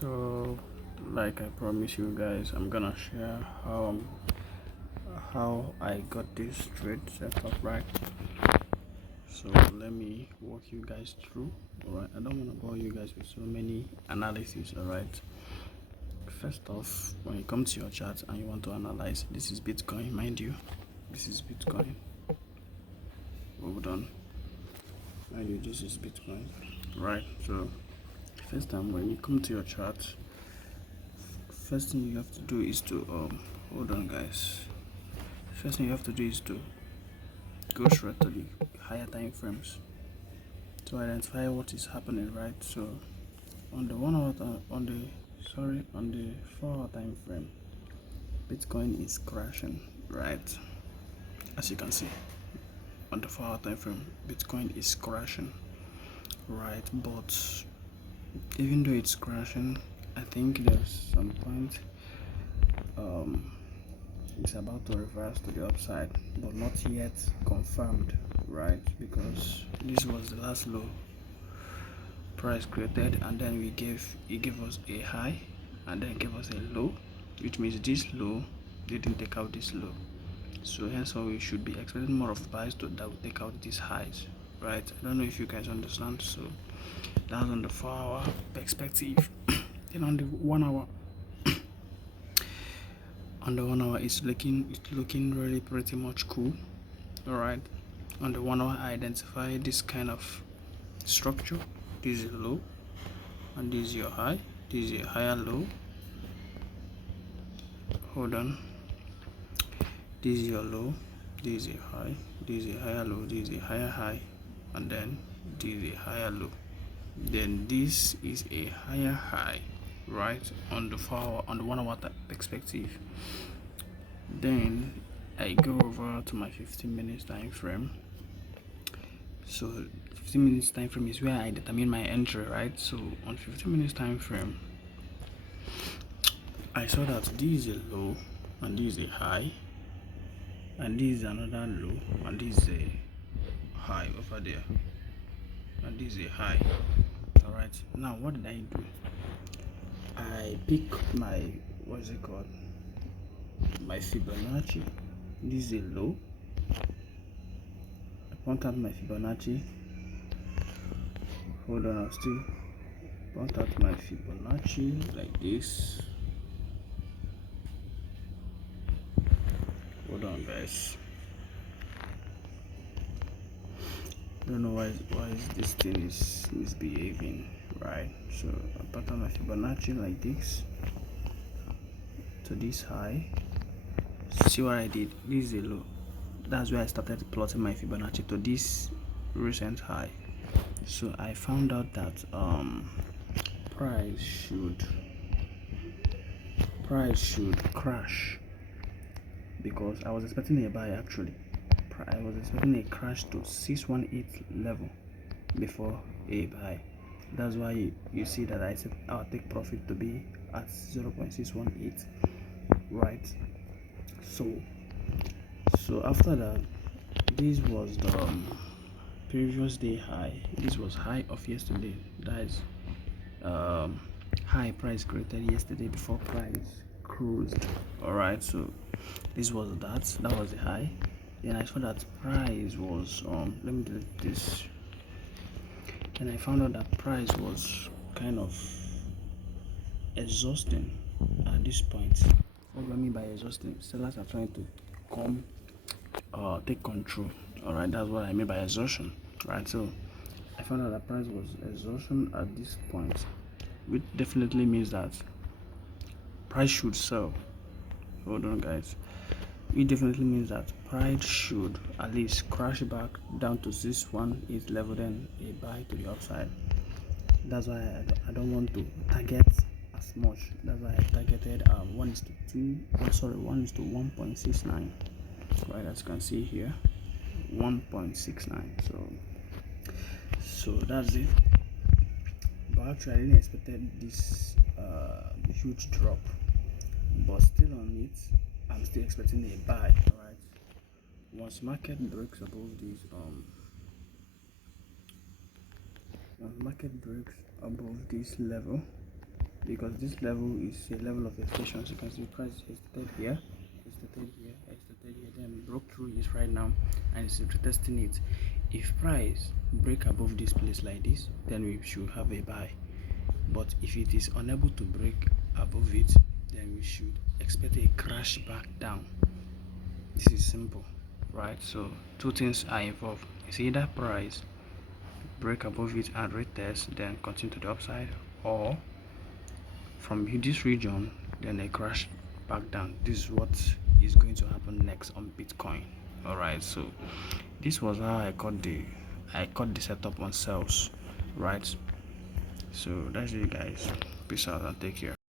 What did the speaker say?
So, like I promised you guys, I'm gonna share how I got this trade set up, right? So let me walk you guys through. All right, I don't want to bore you guys with so many analysis. All right. First off, when you come to your chart and you want to analyze, this is Bitcoin, mind you. This is Bitcoin. Hold on, mind you, this is Bitcoin, right? So first time when you come to your chart, first thing you have to do is to hold on, guys. First thing you have to do is to go straight to the higher time frames to identify what is happening, right? So on the 1 hour on the 4 hour time frame, Bitcoin is crashing, right? As you can see, on the 4 hour time frame, Bitcoin is crashing, right? But even though it's crashing, I think there's some point um it's about to reverse to the upside, but not yet confirmed, right? Because this was the last low price created, and then it gave us a high and then gave us a low, which means this low didn't take out this low. So hence we should be expecting more of buys that will take out these highs, right? I don't know if you guys understand. So that's on the 4 hour perspective. Then on the 1 hour, it's looking really pretty much cool. All right, on the 1 hour I identify this kind of structure. This is a low and this is your high. This is a higher low. Hold on, this is your low, this is a high, this is a higher low, this is a higher high, and then this is a higher low, then this is a higher high, right? On the 4 hour, on the 1 hour perspective. Then I go over to my 15 minutes time frame. So 15 minutes time frame is where I determine my entry, right? So on 15 minutes time frame, I saw that this is a low and this is a high, and this is another low and this is a high over there, and this is a high. All right, now what did I do? I pick my, what is it called, my Fibonacci. This is a low. I point out my Fibonacci. Hold on, I'll still point out my Fibonacci like this. Hold on, guys. I don't know why is this thing is misbehaving, right? So I point out my Fibonacci like this to this high. See what I did? This is a low. That's where I started plotting my Fibonacci to this recent high. So I found out that price should crash, because I was expecting a buy actually. I was expecting a crash to 618 level before a buy. That's why you see that I said I'll take profit to be at 0.618, right? So after that, this was the previous day high. This was high of yesterday. That is high price created yesterday before price cruised. All right, so this was that was the high. Then I saw that price was let me delete this. And I found out that price was kind of exhausting at this point. What do I mean by exhausting? Sellers are trying to come take control. All right, that's what I mean by exhaustion, right? So I found out that price was exhaustion at this point, which definitely means that price should sell. Hold on, guys. It definitely means that price should at least crash back down to 618 level, then a buy to the upside. That's why I don't want to target as much. That's why I targeted 1 is to 2. Oh, sorry, 1 is to 1.69. Right, as you can see here, 1.69. So that's it. But actually, I didn't expect this huge drop, but still on it, I'm still expecting a buy. All right, once market breaks above this once market breaks above this level, because this level is a level of extension. So you can see price is tested here, it's tested here, it's tested here, then broke through this right now and it's retesting it. If price break above this place like this, then we should have a buy. But if it is unable to break above it, then we should expect a crash back down. This is simple, right? So two things are involved. It's either price break above it and retest, then continue to the upside, or from this region then a crash back down. This is what is going to happen next on Bitcoin. All right, so this was how I got the setup on sales, right? So that's it, guys. Peace out and take care.